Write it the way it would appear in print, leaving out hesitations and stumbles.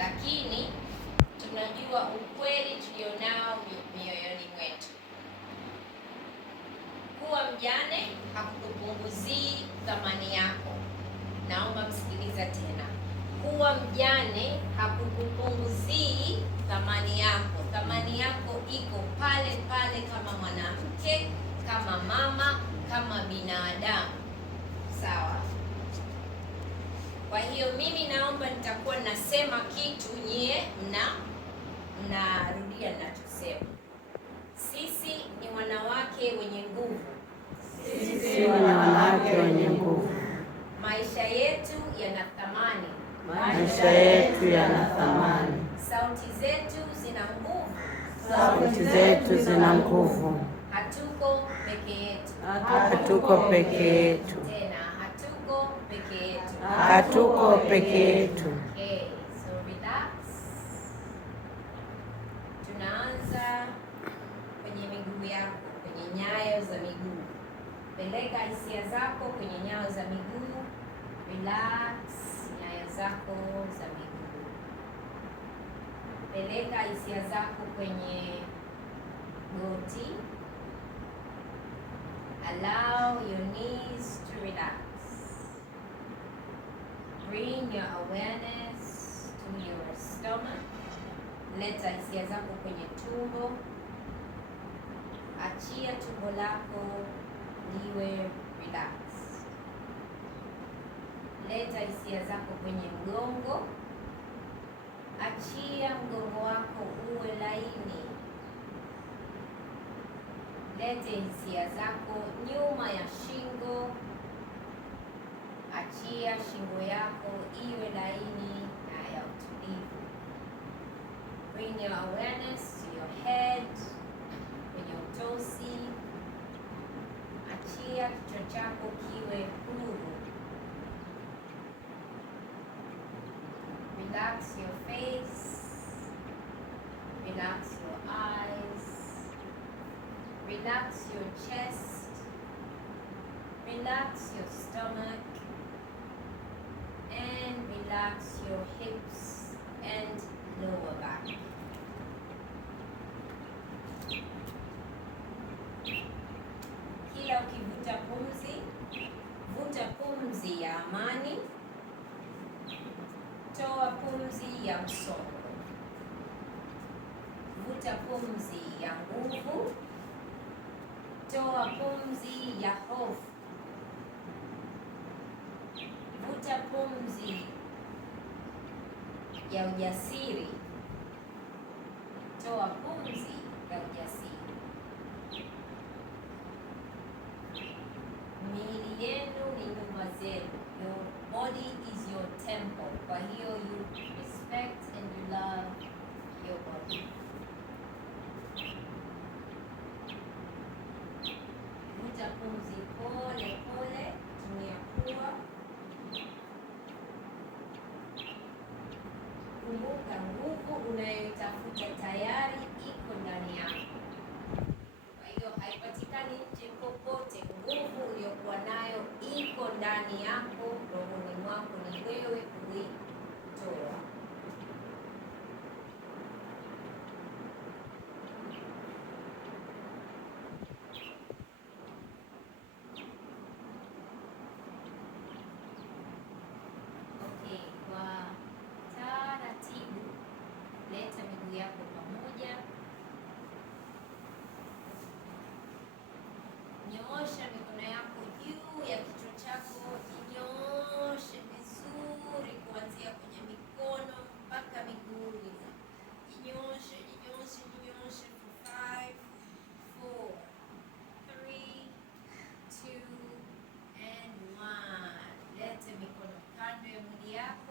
lakini tunajua ukweli tulionao mioyoni mwetu. Kuwa mjane hakukupunguzii thamani yako. Naomba msikiliza tena. Kuwa mjane hakukupunguzii thamani yako. Thamani yako iko pale pale, kama mwanamke, kama mama, kama binadamu. Sawa? Kwa hiyo mimi naomba nitakuwa nasema kitu, nyie mnarudia ninachosema. Sisi ni wanawake wenye nguvu. Sisi ni wanawake wenye nguvu. Maisha yetu yana thamani. Maisha yetu yana thamani. Sauti zetu zina nguvu. Sauti zetu zina nguvu. Hatuko peke yetu. Hatuko peke yetu. Tena hatuko peke yetu. Hatuko peke yetu. Okay, so relax. Tunaanza kwenye miguu yako, kwenye nyayo za miguu. Peleka hisia zako kwenye nyayo za miguu. Relax nyayo zako za miguu. Peleka hisia zako kwenye goti. Allow your knees to relax. Bring your awareness to your stomach. Leta hisia zako kwenye tumbo. Achia tumbo lako liwe relax. Leta hisia zako kwenye mgongo. Achia mgongo wako uwe laini. Lete hisia zako nyuma ya shingo. Achia shingo yako iwe laini na ya utulivu. Bring your awareness to your head, kwenye utosi. Achia kichwa chako kiwe huru. Relax your face. Relax your eyes. Relax your chest. Relax your stomach. And relax your hips and lower back. Kila ukivuta pumzi, vuta pumzi ya amani. Toa pumzi ya msongo. Vuta pumzi ya nguvu. Toa pumzi ya hofu. Vuta pumzi ya ujasiri. Toa pumzi ya ujasiri. Miili yenu ni nyumba zenu. Your body is your temple. Kwa hiyo you respect and you love your body. Vuta pumzi pole pole, tumia pua. Kumbuka, nguvu unayoitafuta tayari iko ndani yako. Kwa hiyo haipatikani nje popote. Nguvu uliyokuwa nayo iko ndani yako, rohoni mwako, ni wewe kuitoa. Okay, kwa taratibu leta miguu yako pamoja. Nyoosha mikono yako juu ya kichwa chako. Jinyooshe vizuri kuanzia kwenye mikono mpaka miguuni. Jinyooshe, jinyooshe, jinyooshe for 5, 4, 3, 2 and 1. Lete mikono kando ya mwili yako.